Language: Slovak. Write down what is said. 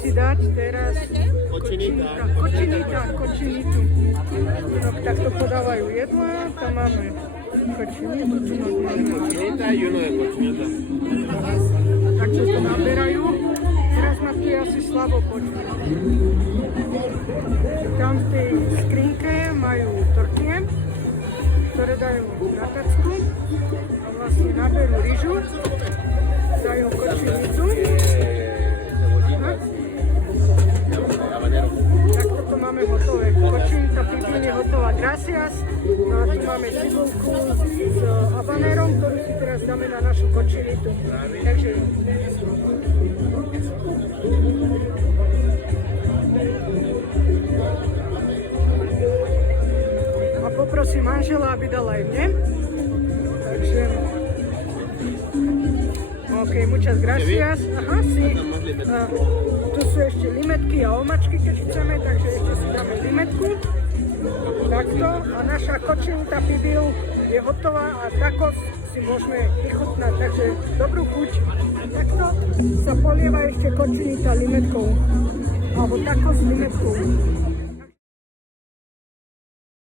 si dať teraz kočinitu. No, takto podávajú jedla, tam máme kočinitu, tu máme Cochinita y uno de cochinita. takto to naberajú. Teraz ma tu je asi slabo počuť. Tam v tej skrinke majú tortie, ktoré dajú na tacku a vlastne naberú ryžu, dajú kočinicu. Takto to máme hotové. Kočinita pibil je hotová. Gracias. No a tu máme cibulku s habanerom, ktorú si teraz dáme na našu kočinitu. Takže a poprosím manžela, aby dal aj mne. Takže OK, muchas gracias. Aha, si. Tu sú ešte limetky a omačky, keď chceme, takže ešte si dáme limetku. Takto. A naša kočinita pibil je hotová a tacos si môžeme vychutnať. Takže dobrú chuť. Takto sa polieva ešte kočinita limetkou. Alebo tacos s limetkou.